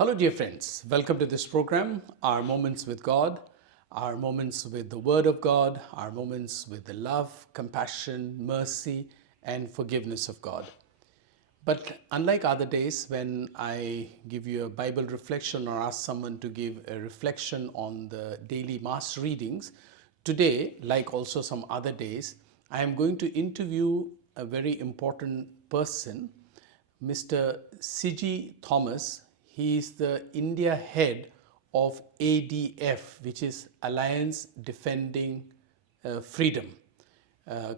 Hello, dear friends. Welcome to this program, Our Moments with God, our moments with the Word of God, our moments with the love, compassion, mercy, and forgiveness of God. But unlike other days when I give you a Bible reflection or ask someone to give a reflection on the daily mass readings, today, like also some other days, I am going to interview a very important person, Mr. Siju Thomas. He is the India head of ADF, which is Alliance Defending Freedom,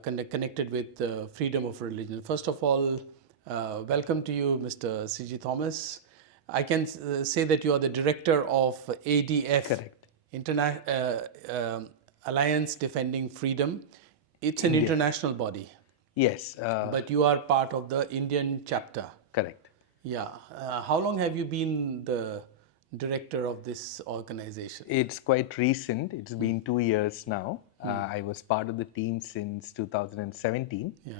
connected with freedom of religion. First of all, welcome to you, Mr. Siju Thomas. I can say that you are the director of ADF, Correct. Alliance Defending Freedom. It's an India. international body, Yes, but you are part of the Indian chapter. correct. Yeah. How long have you been the director of this organization? It's quite recent. It's been 2 years now. I was part of the team since 2017 Yeah.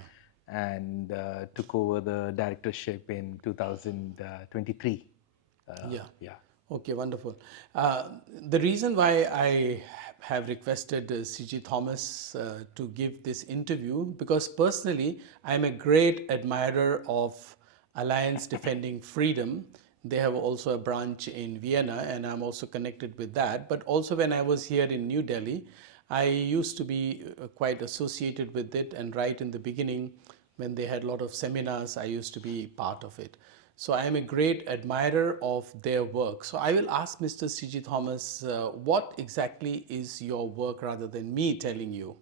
and took over the directorship in 2023. Yeah. Yeah. Okay, wonderful. The reason why I have requested C.G. Thomas to give this interview, because personally, I'm a great admirer of Alliance Defending Freedom. They have also a branch in Vienna, and I'm also connected with that. But also, when I was here in New Delhi, I used to be quite associated with it, and right in the beginning, when they had a lot of seminars, I used to be part of it. So I am a great admirer of their work. So I will ask Mr. C.G. Thomas, what exactly is your work rather than me telling you?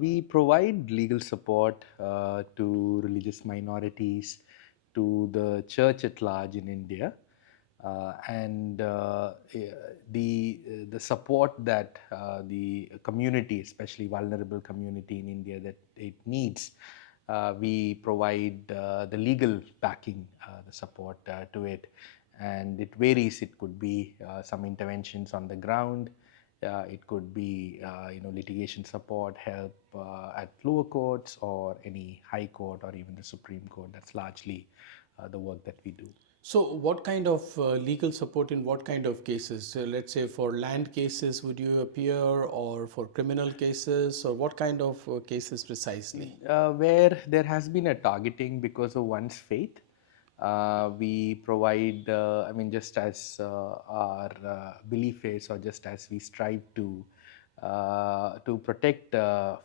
We provide legal support to religious minorities, to the church at large in India, and the support that the community, especially vulnerable community in India, that it needs. We provide the legal backing, the support to it, and it varies. It could be some interventions on the ground. It could be litigation support, help at lower courts or any high court or even the Supreme Court. That's largely the work that we do. So, what kind of legal support in what kind of cases? So let's say for land cases, would you appear, or for criminal cases, or what kind of cases precisely? Where there has been a targeting because of one's faith, we provide, just as our belief is, or just as we strive to protect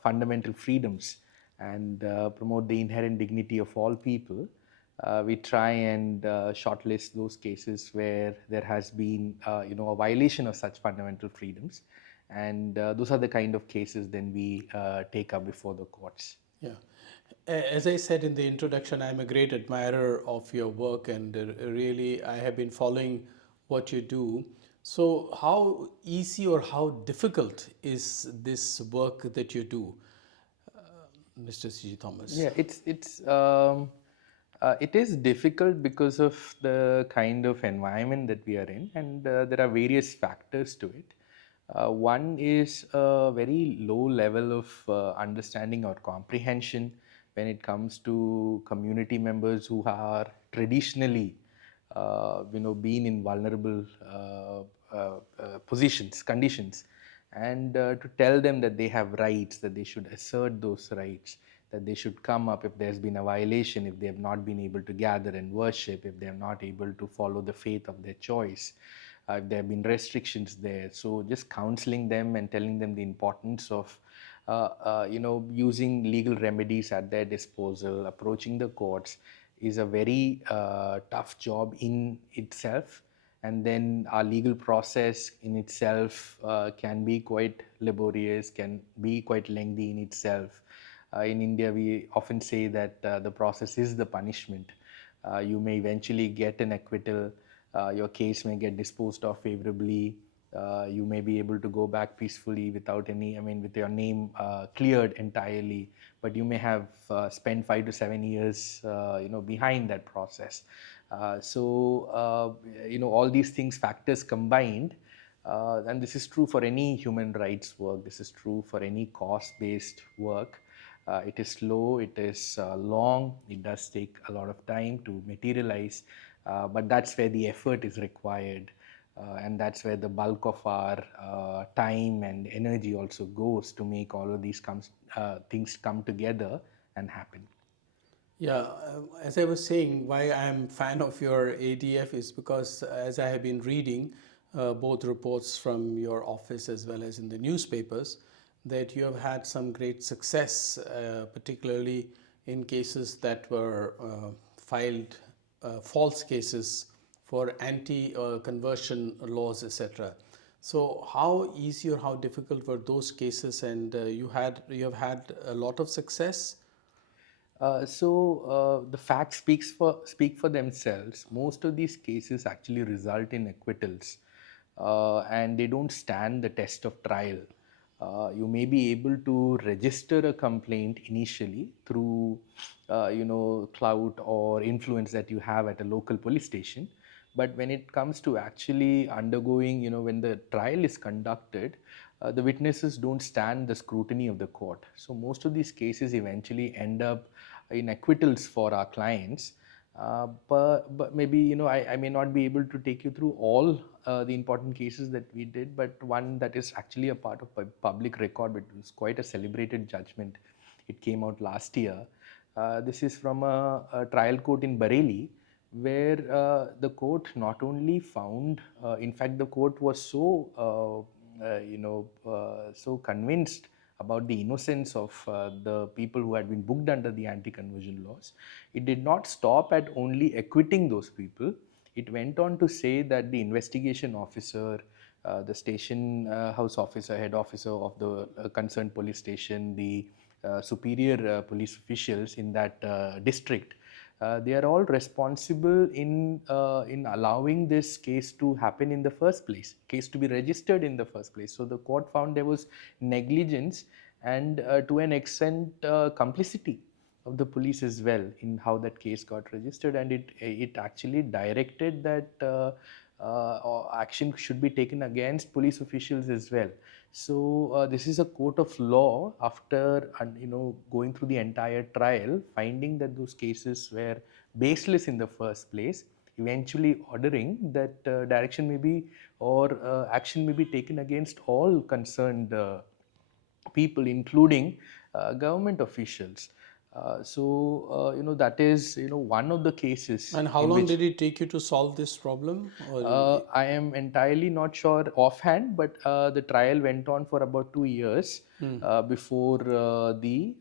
fundamental freedoms and promote the inherent dignity of all people. We try and shortlist those cases where there has been, a violation of such fundamental freedoms, and those are the kind of cases then we take up before the courts. Yeah. As I said in the introduction, I'm a great admirer of your work, and really I have been following what you do. So, how easy or how difficult is this work that you do, Mr. C. Thomas? Yeah, it is difficult because of the kind of environment that we are in, and there are various factors to it. One is a very low level of understanding or comprehension when it comes to community members who are traditionally, been in vulnerable positions, conditions, and to tell them that they have rights, that they should assert those rights, that they should come up if there's been a violation, if they have not been able to gather and worship, if they are not able to follow the faith of their choice, if there have been restrictions there. So just counseling them and telling them the importance of using legal remedies at their disposal, approaching the courts is a very tough job in itself. And then our legal process in itself can be quite laborious, can be quite lengthy in itself. In India, we often say that the process is the punishment. You may eventually get an acquittal, your case may get disposed of favorably, you may be able to go back peacefully without any, with your name cleared entirely, but you may have spent 5 to 7 years, behind that process. All these things, factors combined, and this is true for any human rights work, this is true for any cause-based work. It is slow, it is long, it does take a lot of time to materialize, but that's where the effort is required, and that's where the bulk of our time and energy also goes to make all of these things come together and happen. Yeah, as I was saying, why I'm fan of your ADF is because as I have been reading both reports from your office as well as in the newspapers, that you have had some great success, particularly in cases that were filed false cases for anti-conversion laws, etc. So, how easy or how difficult were those cases, and you have had a lot of success? The facts speak for themselves. Most of these cases actually result in acquittals, and they don't stand the test of trial. You may be able to register a complaint initially through, clout or influence that you have at a local police station, but when it comes to actually undergoing, when the trial is conducted, the witnesses don't stand the scrutiny of the court. So most of these cases eventually end up in acquittals for our clients. But maybe, I may not be able to take you through all the important cases that we did, but one that is actually a part of public record, but it was quite a celebrated judgment. It came out last year. This is from a trial court in Bareilly, where the court not only found, in fact, the court was so convinced about the innocence of the people who had been booked under the anti-conversion laws. It did not stop at only acquitting those people. It went on to say that the investigation officer, the station house officer, head officer of the concerned police station, the superior police officials in that district, they are all responsible in allowing this case to happen in the first place, case to be registered in the first place. So the court found there was negligence and to an extent complicity of the police as well in how that case got registered, and it actually directed that action should be taken against police officials as well. So this is a court of law after going through the entire trial, finding that those cases were baseless in the first place, eventually ordering that direction may be or action may be taken against all concerned people, including government officials. That is one of the cases And how in long which did it take you to solve this problem? Or I am entirely not sure offhand, but the trial went on for about 2 years before the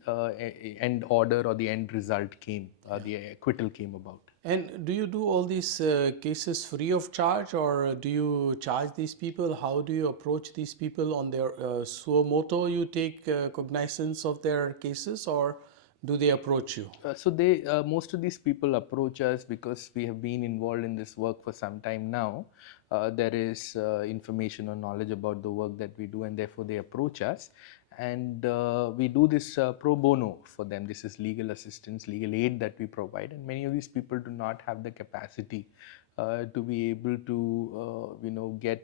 end order or the end result came, the acquittal came about. and do you do all these cases free of charge, or do you charge these people? How do you approach these people on their suo moto? You take cognizance of their cases, or do they approach you? Most of these people approach us because we have been involved in this work for some time now. There is information or knowledge about the work that we do, and therefore they approach us. And we do this pro bono for them. This is legal assistance, legal aid that we provide, and many of these people do not have the capacity to be able to,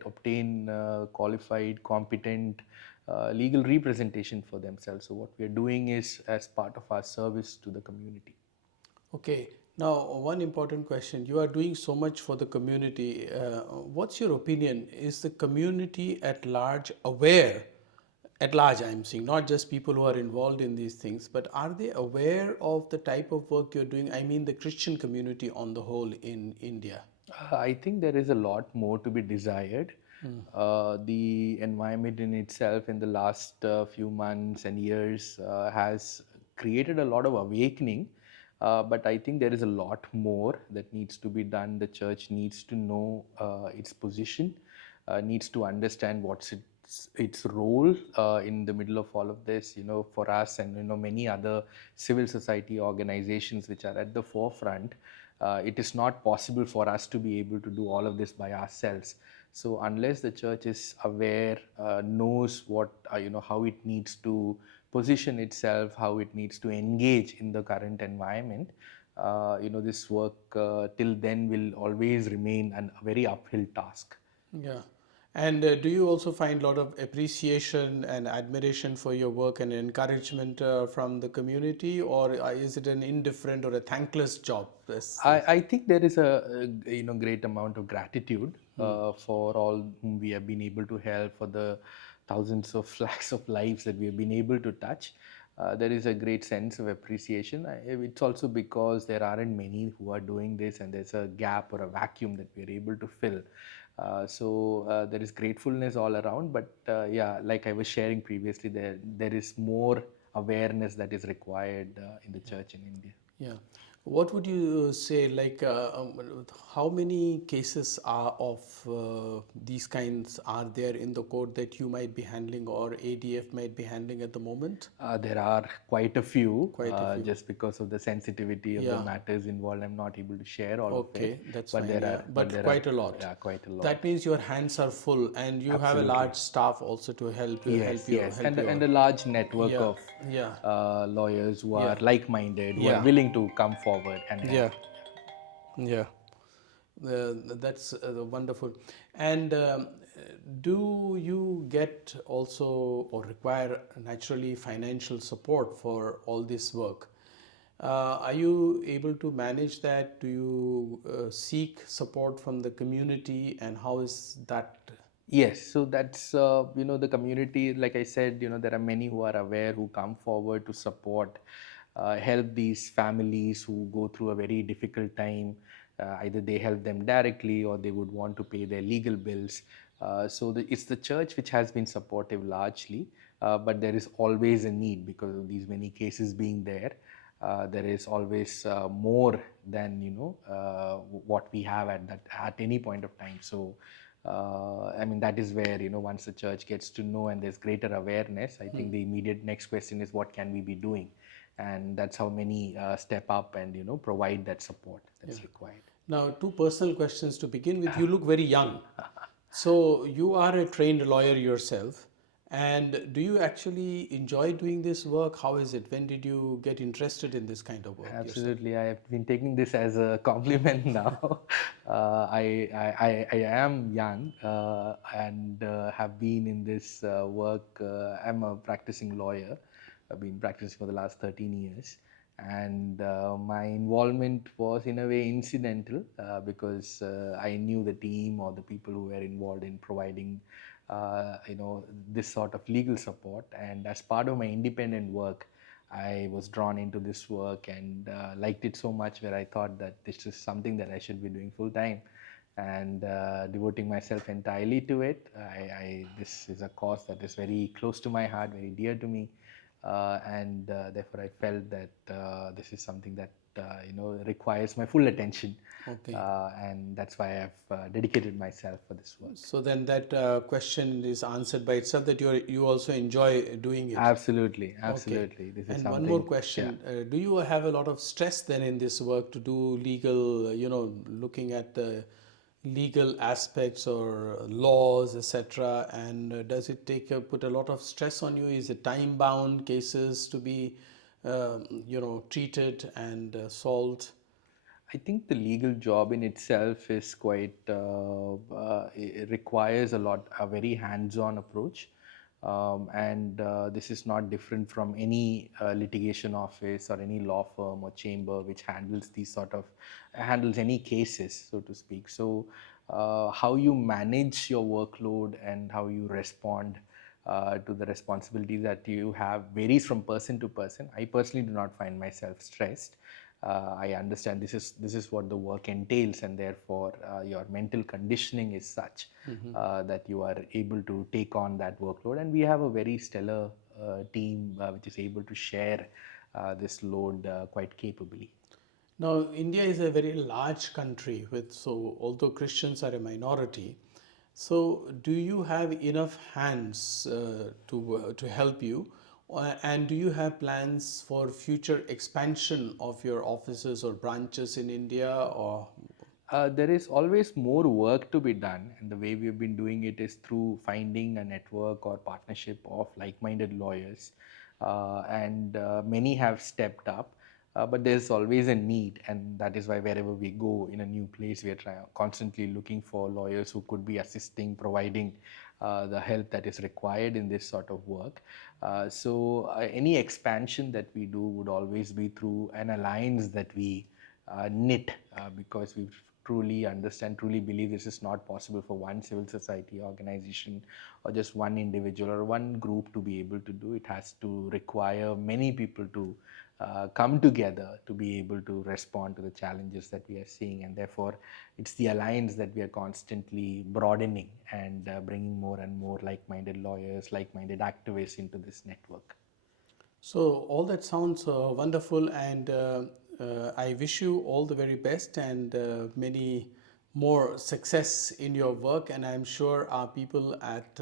obtain qualified, competent legal representation for themselves. So what we are doing is as part of our service to the community. Okay. Now, one important question. You are doing so much for the community. What's your opinion? Is the community at large aware? At large, I'm saying, not just people who are involved in these things, but are they aware of the type of work you're doing? I mean, the Christian community on the whole in India. I think there is a lot more to be desired. The environment in itself in the last few months and years has created a lot of awakening, but I think there is a lot more that needs to be done. The church needs to know its position, needs to understand what's its role in the middle of all of this. For us and many other civil society organizations which are at the forefront, it is not possible for us to be able to do all of this by ourselves. So unless the church is aware, knows what how it needs to position itself, how it needs to engage in the current environment, this work till then will always remain a very uphill task. Yeah. And do you also find a lot of appreciation and admiration for your work and encouragement from the community, or is it an indifferent or a thankless job? I think there is a great amount of gratitude for all whom we have been able to help, for the thousands of lakhs of lives that we have been able to touch. There is a great sense of appreciation. It's also because there aren't many who are doing this, and there's a gap or a vacuum that we are able to fill. So there is gratefulness all around, but yeah, like I was sharing previously, there is more awareness that is required in the church in India. Yeah. What would you say, like, how many cases are of these kinds are there in the court that you might be handling or ADF might be handling at the moment? There are quite a few, Quite a few. just because of the sensitivity of the Yeah. matters involved. I'm not able to share all of it, Okay, that's but fine. Yeah, but there are, quite a lot. yeah, quite a lot. That means your hands are full, and you have a Absolutely. large staff also to help Yes, yes, help and you. a large network Yeah, of yeah, lawyers who are yeah, like-minded, who are yeah, willing to come forward and help. yeah, yeah. That's wonderful. And do you get also or require naturally financial support for all this work? Are you able to manage that? Do you seek support from the community, and how is that? Yes, so that's the community. Like I said, there are many who are aware, who come forward to support, help these families who go through a very difficult time. Either they help them directly, or they would want to pay their legal bills. It's the church which has been supportive largely, but there is always a need because of these many cases being there. There is always more than what we have at any point of time. So I mean, that is where, once the church gets to know and there's greater awareness, I think the immediate next question is, what can we be doing? And that's how many step up and, provide that support that's required. Now, two personal questions to begin with. You look very young. So, you are a trained lawyer yourself. And do you actually enjoy doing this work? How is it? When did you get interested in this kind of work yourself? Absolutely, I have been taking this as a compliment now. I am young and have been in this work. I'm a practicing lawyer. I've been practicing for the last 13 years, and my involvement was in a way incidental because I knew the team or the people who were involved in providing, this sort of legal support. And as part of my independent work, I was drawn into this work and liked it so much where I thought that this is something that I should be doing full time and devoting myself entirely to it. This is a cause that is very close to my heart, very dear to me, and therefore I felt that this is something that requires my full attention, Okay. and that's why I've dedicated myself for this work. So then that question is answered by itself that you also enjoy doing it. Absolutely, Okay. absolutely. This is And one more something. Yeah. question. Do you have a lot of stress then in this work to do legal, looking at the legal aspects or laws, etc.? And does it put a lot of stress on you? Is it time bound cases to be, treated and solved? I think the legal job in itself is quite, it requires a very hands on approach. And this is not different from any litigation office or any law firm or chamber which handles any cases, so to speak. So, how you manage your workload and how you respond to the responsibilities that you have varies from person to person. I personally do not find myself stressed. I understand this is what the work entails, and therefore your mental conditioning is such that you are able to take on that workload. And we have a very stellar team which is able to share this load quite capably. Now, India is a very large country although Christians are a minority, so do you have enough hands to help you, and do you have plans for future expansion of your offices or branches in India, or? There is always more work to be done, and the way we have been doing it is through finding a network or partnership of like minded lawyers. And many have stepped up. but there's always a need, and that is why wherever we go in a new place, we are constantly looking for lawyers who could be assisting, providing the help that is required in this sort of work. Any expansion that we do would always be through an alliance that we knit, because we truly understand, truly believe this is not possible for one civil society organization or just one individual or one group to be able to do. It has to require many people to come together to be able to respond to the challenges that we are seeing, and therefore it's the alliance that we are constantly broadening and bringing more and more like-minded lawyers, like-minded activists into this network. So, all that sounds wonderful, and I wish you all the very best and many more success in your work. And I'm sure our people at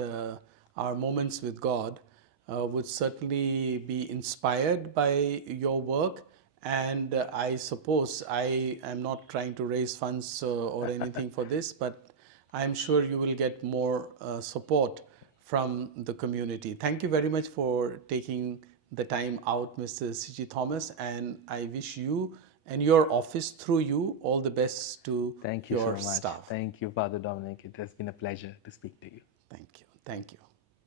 our Moments with God would certainly be inspired by your work. And I suppose I am not trying to raise funds or anything for this, but I'm sure you will get more support from the community. Thank you very much for taking the time out, Mr. Siju Thomas, and I wish you and your office, through you, all the best to Thank you so your much. staff. Thank you, Father Dominic. It has been a pleasure to speak to you. Thank you. Thank you.